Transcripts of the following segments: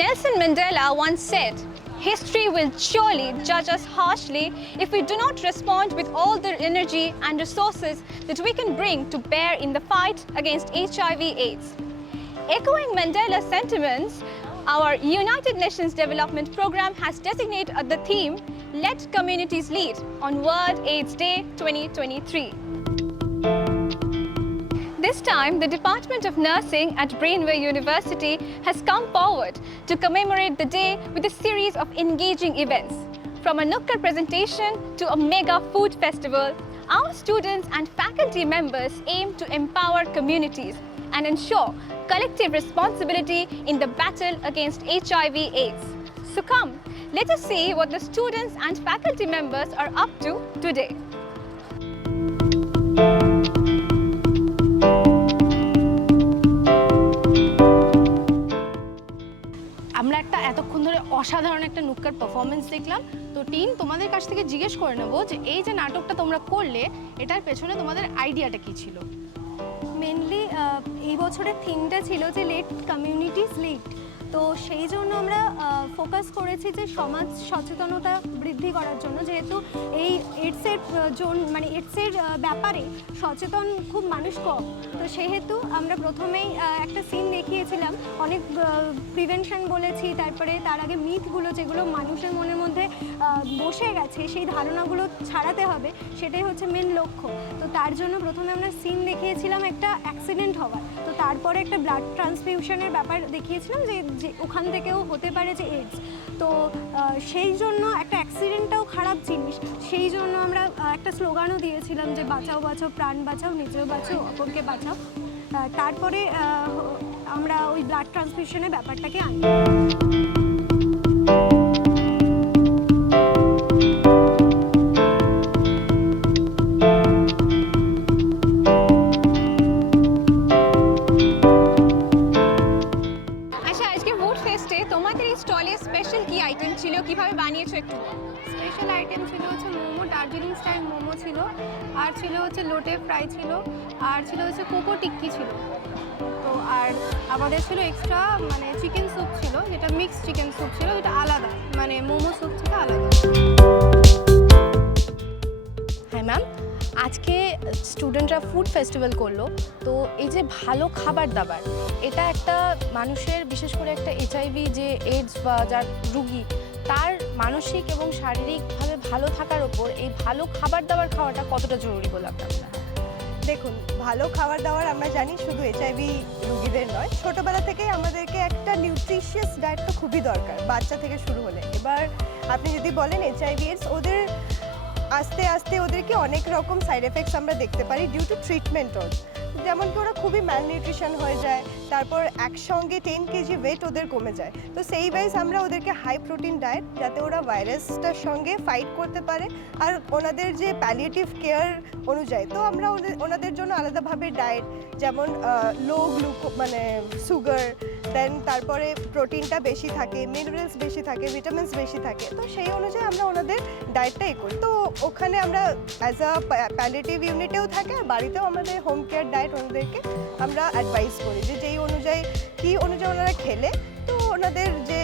Nelson Mandela once said, "History will surely judge us harshly if we do not respond with all the energy and resources that we can bring to bear in the fight against HIV/AIDS." Echoing Mandela's sentiments, our United Nations Development Programme has designated the theme "Let Communities Lead" on World AIDS Day 2023. This time, the Department of Nursing at Brainway University has come forward to commemorate the day with a series of engaging events. From a Nukkad presentation to a mega food festival, our students and faculty members aim to empower communities and ensure collective responsibility in the battle against HIV/AIDS. So come, let us see what the students and faculty members are up to today. আমরা এতক্ষণ ধরে অসাধারণ একটা নুক্কার performance দেখলাম। তো team, তোমাদের কাছ থেকে জিজ্ঞেস করে নেব যে এই যে নাটকটা তোমরা করলে, এটার পেছনে তোমাদের আইডিয়াটা কি ছিল? মেনলি এই বছরের থিমটা ছিল যে লেট কমিউনিটিস লিড। তো সেই জন্য আমরা ফোকাস করেছি যে সমাজ সচেতনতা বৃদ্ধি করার জন্য, যেহেতু এই এইডসের এইডসের ব্যাপারে সচেতন খুব মানুষ কম। তো সেহেতু আমরা প্রথমেই একটা সিন দেখিয়েছিলাম, অনেক প্রিভেনশন বলেছি, তারপরে তার আগে মিথগুলো যেগুলো মানুষের মনের মধ্যে বসে গেছে, সেই ধারণাগুলো ছাড়াতে হবে, সেটাই হচ্ছে মেন লক্ষ্য। তো তার জন্য প্রথমে আমরা সিন দেখিয়েছিলাম একটা অ্যাক্সিডেন্ট হওয়ার, তো তারপরে একটা ব্লাড ট্রান্সফিউশনের ব্যাপার দেখিয়েছিলাম যে ওখান থেকেও হতে পারে যে এইডস। তো সেই জন্য একটা অ্যাক্সিডেন্টটাও খারাপ জিনিস, সেই জন্য আমরা একটা স্লোগানও দিয়েছিলাম যে বাঁচাও বাঁচাও, প্রাণ বাঁচাও, নিজেও বাঁচাও, অপরকে বাঁচাও। তারপরে আমরা ওই ব্লাড ট্রান্সফিউশনের ব্যাপারটাকে আনি। তোমাদের এই স্টলে স্পেশাল কি আইটেম ছিল, কিভাবে বানিয়েছো একটু? স্পেশাল আইটেম ছিল হচ্ছে মোমো, দার্জিলিং স্টাইল মোমো ছিল, আর ছিল হচ্ছে লোটে ফ্রাই ছিল, আর ছিল হচ্ছে কোকো টিক্কি ছিল। তো আর আমাদের ছিল এক্সট্রা চিকেন স্যুপ ছিল, যেটা মিক্স চিকেন স্যুপ ছিল, যেটা আলাদা, মোমো স্যুপ থেকে আলাদা। হ্যাঁ ম্যাম, আজকে স্টুডেন্টরা ফুড ফেস্টিভ্যাল করলো। তো এই যে ভালো খাবার দাবার, এটা একটা মানুষের, বিশেষ করে একটা HIV যে এইডস বা যার রুগী, তার মানসিক এবং শারীরিকভাবে ভালো থাকার ওপর এই ভালো খাবার দাবার খাওয়াটা কতটা জরুরি বলে আপনার মনে হয়? দেখুন, ভালো খাবার দাবার আমরা জানি শুধু HIV রুগীদের নয়, ছোটোবেলা থেকেই আমাদেরকে একটা নিউট্রিশিয়াস ডায়েট তো খুবই দরকার, বাচ্চা থেকে শুরু হলে। এবার আপনি যদি বলেন HIV AIDS, ওদের আস্তে আস্তে ওদেরকে অনেক রকম সাইড এফেক্টস আমরা দেখতে পারি ডিউ টু ট্রিটমেন্ট। যেমন কি ওরা খুবই ম্যালনিউট্রিশন হয়ে যায়, তারপর একসঙ্গে 10 কেজি ওয়েট ওদের কমে যায়। তো সেই ওয়াইজ আমরা ওদেরকে হাই প্রোটিন ডায়েট, যাতে ওরা ভাইরাসটার সঙ্গে ফাইট করতে পারে, আর ওনাদের যে প্যালিয়েটিভ কেয়ার অনুযায়ী তো আমরা ওনাদের জন্য আলাদাভাবে ডায়েট, যেমন লো সুগার, দেন তারপরে প্রোটিনটা বেশি থাকে, মিনারেলস বেশি থাকে, ভিটামিনস বেশি থাকে। তো সেই অনুযায়ী আমরা ওনাদের ডায়েটটা করি। তো ওখানে আমরা অ্যাজ আ প্যালিয়েটিভ ইউনিটেও থাকে, আর বাড়িতেও আমাদের হোম কেয়ার ডায়েট ওনাদেরকে আমরা অ্যাডভাইস করি যে যেই অনুযায়ী ওনারা খেলে তো ওনাদের যে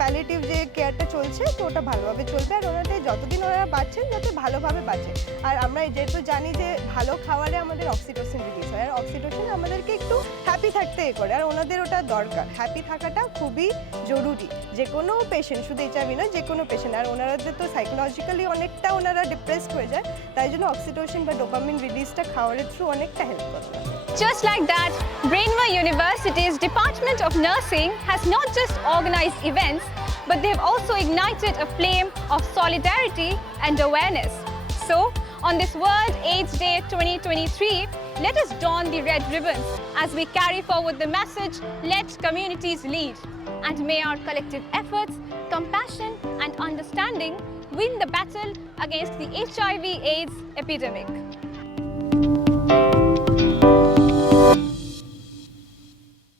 প্যালিয়েটিভ যে কেয়ারটা চলছে তো ওটা ভালোভাবে চলবে, আর ওনাদের যতদিন ওনারা বাঁচছেন যাতে ভালোভাবে বাঁচে। আর আমরা যেহেতু জানি যে ভালো খাওয়ারে আমাদের অক্সিটোসিন রিলিজ হয়, আর অক্সিটোসিন আমাদেরকে একটু হ্যাপি থাকতে করে, আর ওনাদের ওটা দরকার। হ্যাপি থাকাটা খুবই জরুরি, যে কোনো পেশেন্ট, শুধু HIV নয়, যে কোনো পেশেন্ট। আর ওনাদের তো সাইকোলজিক্যালি অনেকটা ওনারা ডিপ্রেসড হয়ে যায়, তাই জন্য অক্সিটোসিন বা ডোপামিন রিলিজটা খাওয়ারের থ্রু অনেকটা হেল্প করে। Just like that, Brainway University's Department of Nursing has not just organized events, but they've also ignited a flame of solidarity and awareness. So, on this World AIDS Day 2023, let us don the red ribbons as we carry forward the message, "Let communities lead." And may our collective efforts, compassion and understanding win the battle against the HIV/AIDS epidemic.